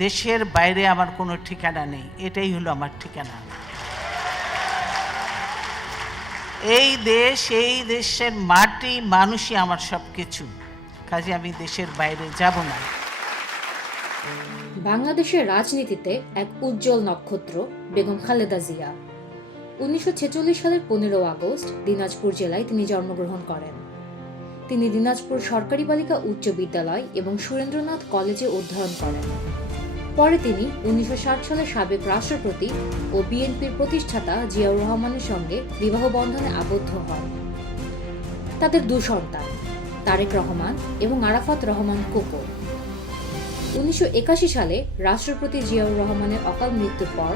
দেশের বাইরে আমার কোনো ঠিকানা নেই, এটাই হলো আমার ঠিকানা। এই দেশ, এই দেশের মাটি, মানুষই আমার সব কিছু, কাজে আমি দেশের বাইরে যাব না। বাংলাদেশের রাজনীতিতে এক উজ্জ্বল নক্ষত্র বেগম খালেদা জিয়া। 1946 সালের 15 আগস্ট দিনাজপুর জেলায় তিনি জন্মগ্রহণ করেন। তিনি দিনাজপুর সরকারি বালিকা উচ্চ বিদ্যালয় এবং সুরেন্দ্রনাথ কলেজে অধ্যয়ন করেন। পরে তিনি 1960 সালে সাবেক রাষ্ট্রপতি ও বিএনপির প্রতিষ্ঠাতা জিয়াউর রহমানের সঙ্গে বিবাহ বন্ধনে আবদ্ধ হন। তাদের 2 সন্তান, তারেক রহমান এবং আরাফাত রহমান কোকো। 1981 সালে রাষ্ট্রপতি জিয়াউর রহমানের অকাল মৃত্যুর পর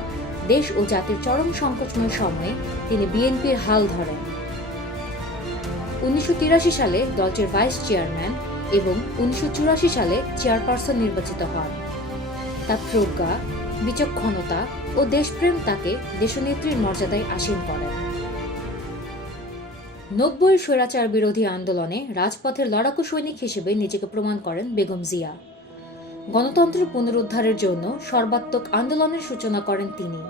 দেশ ও জাতির চরম সংকটময় সময়ে তিনি বিএনপির হাল ধরেন। 1983 সালে দলটির ভাইস চেয়ারম্যান এবং 1984 সালে চেয়ারপারসন নির্বাচিত হন। তার প্রজ্ঞা, বিচক্ষণতা ও দেশপ্রেম তাকে দেশনেত্রীর মর্যাদায় আসীন করেন। 90-এর স্বৈরাচার বিরোধী আন্দোলনে রাজপথের লড়াকু সৈনিক হিসেবে নিজেকে প্রমাণ করেন বেগম জিয়া। গণতন্ত্রের পুনরুদ্ধারের জন্য সর্বাত্মক আন্দোলনের সূচনা করেন তিনি।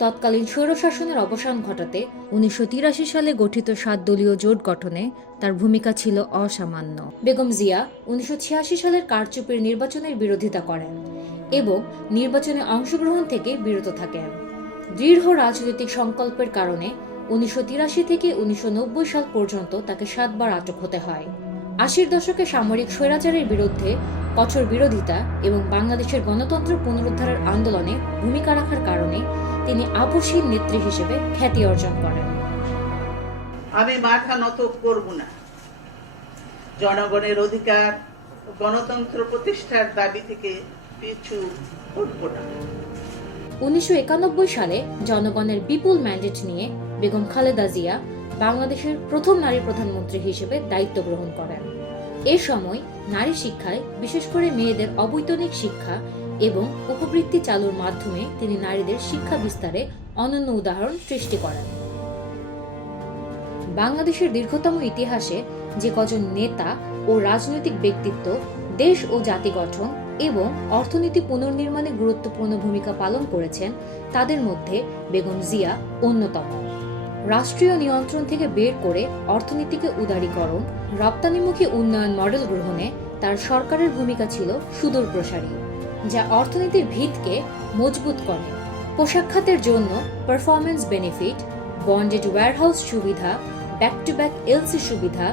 তৎকালীন স্বৈরশাসনের অবসান ঘটাতে 1983 সালে গঠিত 7 দলীয় জোট গঠনে তার ভূমিকা ছিল অসামান্য। বেগম জিয়া 1986 সালের কারচুপির নির্বাচনের বিরোধিতা করেন এবং নির্বাচনে অংশগ্রহণ থেকে বিরত থাকেন। দৃঢ় রাজনৈতিক সংকল্পের কারণে 1983 থেকে 1990 সাল পর্যন্ত তাকে 7 বার আটক হতে হয়। 80-র দশকে সামরিক স্বৈরাচারের বিরুদ্ধে কঠোর বিরোধিতা এবং বাংলাদেশের গণতন্ত্র পুনরুদ্ধারের আন্দোলনে ভূমিকা রাখার কারণে তিনি আপসহীন নেত্রী হিসেবে খ্যাতি অর্জন করেন। আমি মাথা নত করব না, জনগণের অধিকার ও গণতন্ত্র প্রতিষ্ঠার দাবি থেকে পিছু হটব না। 1991 সালে জনগণের বিপুল ম্যান্ডেট নিয়ে বেগম খালেদা জিয়া বাংলাদেশের প্রথম নারী প্রধানমন্ত্রী হিসেবে দায়িত্ব গ্রহণ করেন। এ সময় নারী শিক্ষায়, বিশেষ করে মেয়েদের অবৈতনিক শিক্ষা এবং উপবৃত্তি চালুর মাধ্যমে তিনি নারীদের শিক্ষা বিস্তারে অনন্য উদাহরণ সৃষ্টি করেন। বাংলাদেশের দীর্ঘতম ইতিহাসে যে কজন নেতা ও রাজনৈতিক ব্যক্তিত্ব দেশ ও জাতি গঠন এবং অর্থনীতি পুনর্নির্মাণে গুরুত্বপূর্ণ ভূমিকা পালন করেছেন, তাদের মধ্যে বেগম জিয়া অন্যতম। রাষ্ট্রীয় নিয়ন্ত্রণ থেকে বের করে অর্থনীতিকে উদারীকরণ, রপ্তানিমুখী উন্নয়ন মডেল গ্রহণে তার সরকারের ভূমিকা ছিল সুদূরপ্রসারী, যা অর্থনীতির ভিতকে মজবুত করে। পোশাক খাতের জন্য পারফরমেন্স বেনিফিট, বন্ডেড ওয়্যারহাউস সুবিধা, ব্যাক টু ব্যাক এলসি সুবিধা,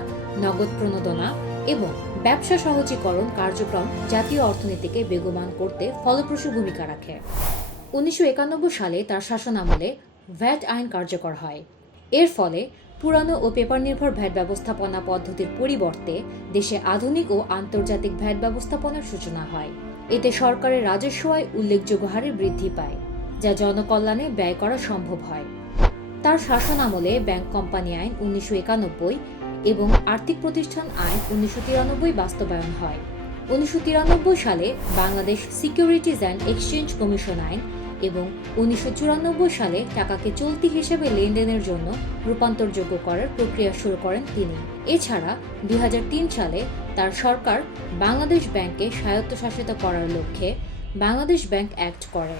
নগদ প্রণোদনা এবং ব্যবসা সহজীকরণ কার্যক্রম জাতীয় অর্থনীতিকে বেগবান করতে ফলপ্রসূ ভূমিকা রাখে। 1991 সালে তার শাসনামলে ভ্যাট আইন কার্যকর হয়। এর ফলে পুরানো ও পেপার নির্ভর ভ্যাট ব্যবস্থাপনা পদ্ধতির পরিবর্তে দেশে আধুনিক ও আন্তর্জাতিক ভ্যাট ব্যবস্থাপনার সূচনা হয়। এতে সরকারের রাজস্ব আয় উল্লেখযোগ্য হারে বৃদ্ধি পায়, যা জনকল্যাণে ব্যয় করা সম্ভব হয়। তার শাসনামলে ব্যাংক কোম্পানি আইন 1991 এবং আর্থিক প্রতিষ্ঠান আইন 1993 বাস্তবায়ন হয়। 1993 সালে Bangladesh securities and exchange commission আইন এবং 1994 সালে টাকাকে চলতি হিসেবে লেনদেনের জন্য রূপান্তরযোগ্য করার প্রক্রিয়া শুরু করেন তিনি। এছাড়া 2003 সালে তার সরকার বাংলাদেশ ব্যাংককে স্বায়ত্তশাসিত করার লক্ষ্যে বাংলাদেশ ব্যাংক অ্যাক্ট করে,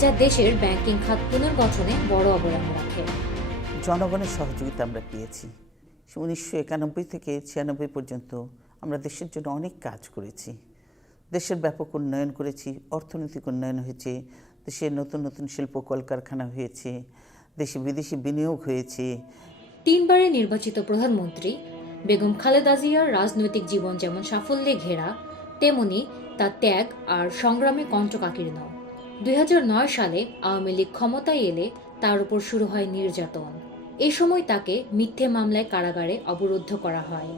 যা দেশের ব্যাংকিং খাত পুনর্গঠনে বড় অবদান রাখে। জনগণের সহযোগিতা আমরা পেয়েছি। 1991 থেকে 96 পর্যন্ত আমরা দেশের জন্য অনেক কাজ করেছি। দেশের ব্যাপক উন্নয়ন করেছি, অর্থনৈতিক উন্নয়ন হয়েছে, দেশে নতুন নতুন শিল্প কলকারখানা হয়েছে, দেশে বিদেশি বিনিয়োগ হয়েছে। 3 বারে নির্বাচিত প্রধানমন্ত্রী বেগম খালেদা জিয়ার রাজনৈতিক জীবন যেমন সাফল্যে ঘেরা, তেমনি তার ত্যাগ আর সংগ্রামে কণ্ঠকাকীর্ণ। 2009 সালে আওয়ামী লীগ ক্ষমতায় এলে তার উপর শুরু হয় নির্যাতন। এ সময় তাকে মিথ্যে মামলায় কারাগারে অবরুদ্ধ করা হয়।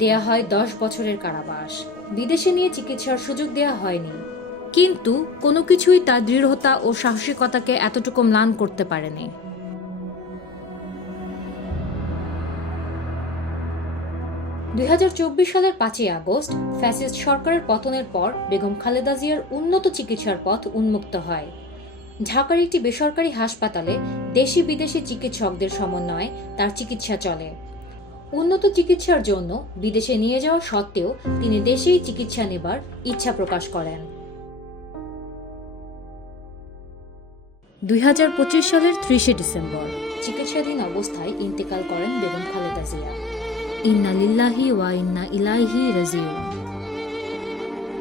দেয়া হয় 10 বছরের কারাবাস। বিদেশে নিয়ে চিকিৎসার সুযোগ দেয়া হয়নি, কিন্তু কোনো কিছুই তার দৃঢ়তা ও সাহসিকতাকে এতটুকু ম্লান করতে পারেনি। 2024 সালের 5 আগস্ট ফ্যাসিস্ট সরকারের পতনের পর বেগম খালেদা জিয়ার উন্নত চিকিৎসার পথ উন্মুক্ত হয়। ঢাকার একটি বেসরকারি হাসপাতালে দেশি বিদেশি চিকিৎসকদের সমন্বয়ে তার চিকিৎসা চলে। উন্নত চিকিৎসার জন্য বিদেশে নিয়ে যাওয়া সত্ত্বেও তিনি দেশেই চিকিৎসা নেবার ইচ্ছা প্রকাশ করেন। 2025 সালের 30শে ডিসেম্বর চিকিৎসাধীন অবস্থায় ইন্তেকাল করেন বেগম খালেদা জিয়া। ইন্না লিল্লাহি ওয়া ইন্না ইলাইহি রাজিউন।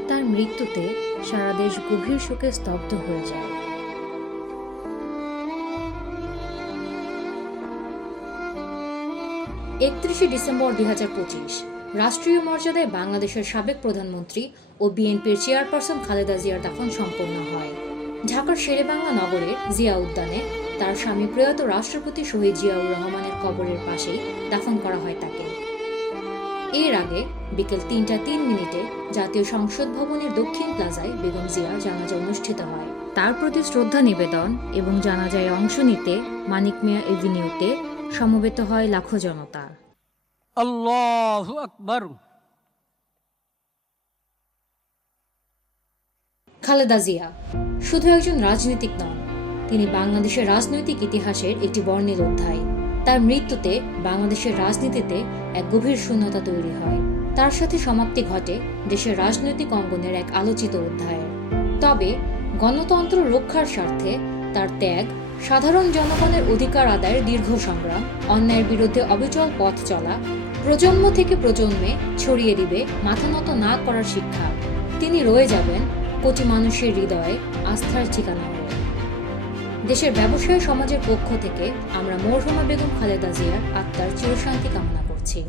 তার মৃত্যুতে সারা দেশ গভীর শোকে স্তব্ধ হয়ে যায়। একত্রিশে ডিসেম্বর 2025 রাষ্ট্রীয় মর্যাদায় বাংলাদেশের সাবেক প্রধানমন্ত্রী ও বিএনপির চেয়ারপারসন খালেদা জিয়ার দাফন সম্পন্ন হয় ঢাকার শেরেবাংলা নগরের জিয়া উদ্যানে। তার স্বামী প্রয়াত রাষ্ট্রপতি শহীদ জিয়াউর রহমানের কবরের পাশেই দাফন করা হয় তাকে। এর আগে বিকেল 3:03 জাতীয় সংসদ ভবনের দক্ষিণ প্লাজায় বেগম জিয়ার জানাজা অনুষ্ঠিত হয়। তার প্রতি শ্রদ্ধা নিবেদন এবং জানাজায় অংশ নিতে মানিক মিয়া এভিনিউতে সমবেত হয় লাখো জনতা। আল্লাহু আকবার। খালেদা জিয়া শুধু একজন রাজনীতিক নন, তিনি বাংলাদেশের রাজনৈতিক ইতিহাসের একটি বর্ণিল অধ্যায়। তার মৃত্যুতে বাংলাদেশের রাজনীতিতে এক গভীর শূন্যতা তৈরি হয়। তার সাথে সমাপ্তি ঘটে দেশের রাজনৈতিক অঙ্গনের এক আলোচিত অধ্যায়ের। তবে গণতন্ত্র রক্ষার স্বার্থে তার ত্যাগ, সাধারণ জনগণের অধিকার আদায়ের দীর্ঘ সংগ্রাম, অন্যায়ের বিরুদ্ধে অবিচল পথ চলা প্রজন্ম থেকে প্রজন্মে ছড়িয়ে দিবে মাথা নত না করার শিক্ষা। তিনি রয়ে যাবেন কোটি মানুষের হৃদয়ে আস্থার ঠিকানা হয়ে। দেশের ব্যবসায়ী সমাজের পক্ষ থেকে আমরা মরহুমা বেগম খালেদা জিয়ার আত্মার চিরশান্তি কামনা করছি।